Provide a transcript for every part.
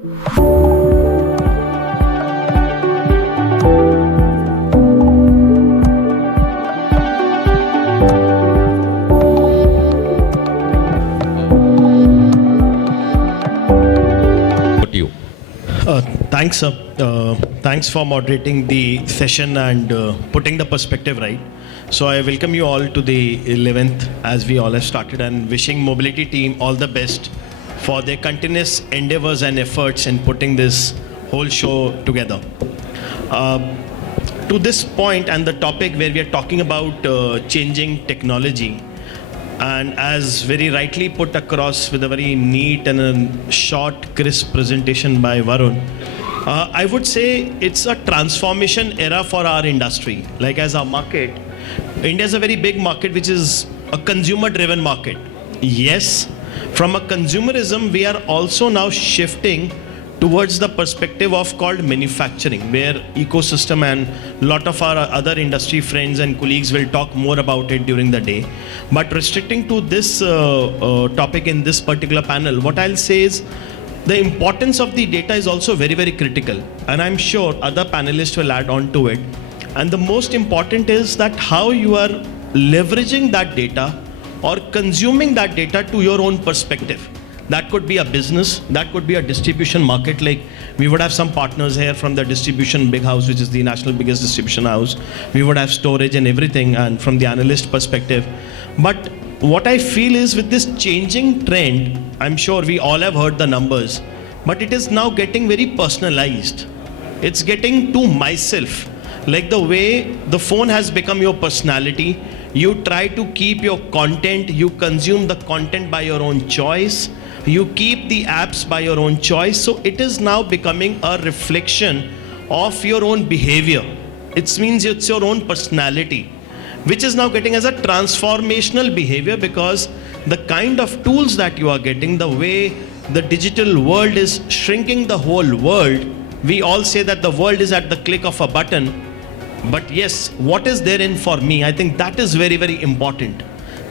Thanks, sir. Thanks for moderating the session and putting the perspective right. So I welcome you all to the 11th as we all have started, and wishing Mobility team all the best for their continuous endeavors and efforts in putting this whole show together. To this point and the topic where we are talking about changing technology, and as very rightly put across with a very neat and a short, crisp presentation by Varun, I would say it's a transformation era for our industry. Like as our market, India is a very big market which is a consumer-driven market. Yes, from a consumerism, we are also now shifting towards the perspective of called manufacturing, where ecosystem and a lot of our other industry friends and colleagues will talk more about it during the day. But restricting to this topic in this particular panel, what I'll say is the importance of the data is also very, very critical. And I'm sure other panelists will add on to it. And the most important is that how you are leveraging that data or consuming that data to your own perspective. That could be a business, that could be a distribution market. Like we would have some partners here from the distribution big house, which is the national biggest distribution house. We would have storage and everything, and from the analyst perspective. But what I feel is with this changing trend, I'm sure we all have heard the numbers, but it is now getting very personalized. It's getting to myself. Like the way the phone has become your personality, you try to keep your content, you consume the content by your own choice. You keep the apps by your own choice. So it is now becoming a reflection of your own behavior. It means it's your own personality, which is now getting as a transformational behavior, because the kind of tools that you are getting, the way the digital world is shrinking the whole world. We all say that the world is at the click of a button. But yes, what is therein for me? I think that is very, very important.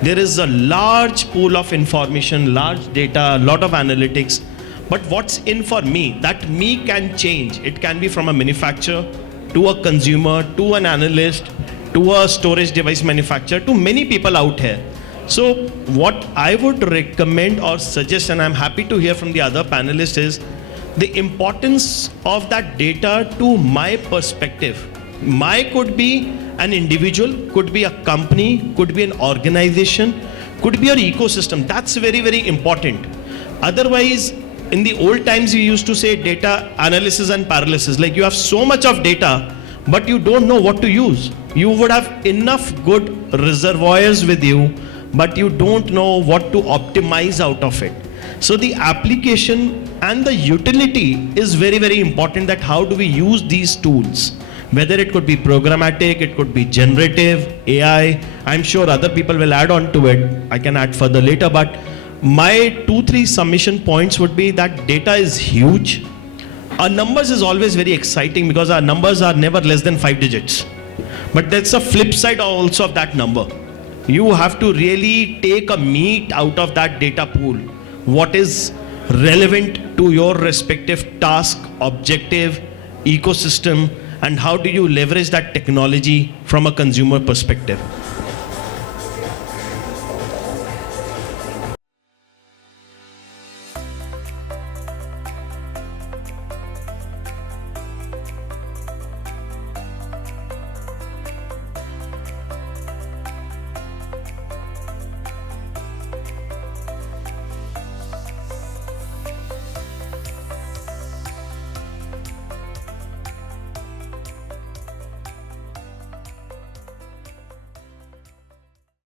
There is a large pool of information, large data, a lot of analytics. But what's in for me? That me can change. It can be from a manufacturer to a consumer, to an analyst, to a storage device manufacturer, to many people out here. So what I would recommend or suggest, and I'm happy to hear from the other panelists, is the importance of that data to my perspective. My could be an individual, could be a company, could be an organization, could be your ecosystem. That's very, very important. Otherwise, in the old times, we used to say data analysis and paralysis. Like you have so much of data, but you don't know what to use. You would have enough good reservoirs with you, but you don't know what to optimize out of it. So the application and the utility is very, very important, that how do we use these tools? Whether it could be programmatic, it could be generative, AI. I'm sure other people will add on to it. I can add further later, but my 2-3 submission points would be that data is huge. Our numbers is always very exciting because our numbers are never less than 5 digits. But that's a flip side also of that number. You have to really take a meat out of that data pool. What is relevant to your respective task, objective, ecosystem, and how do you leverage that technology from a consumer perspective?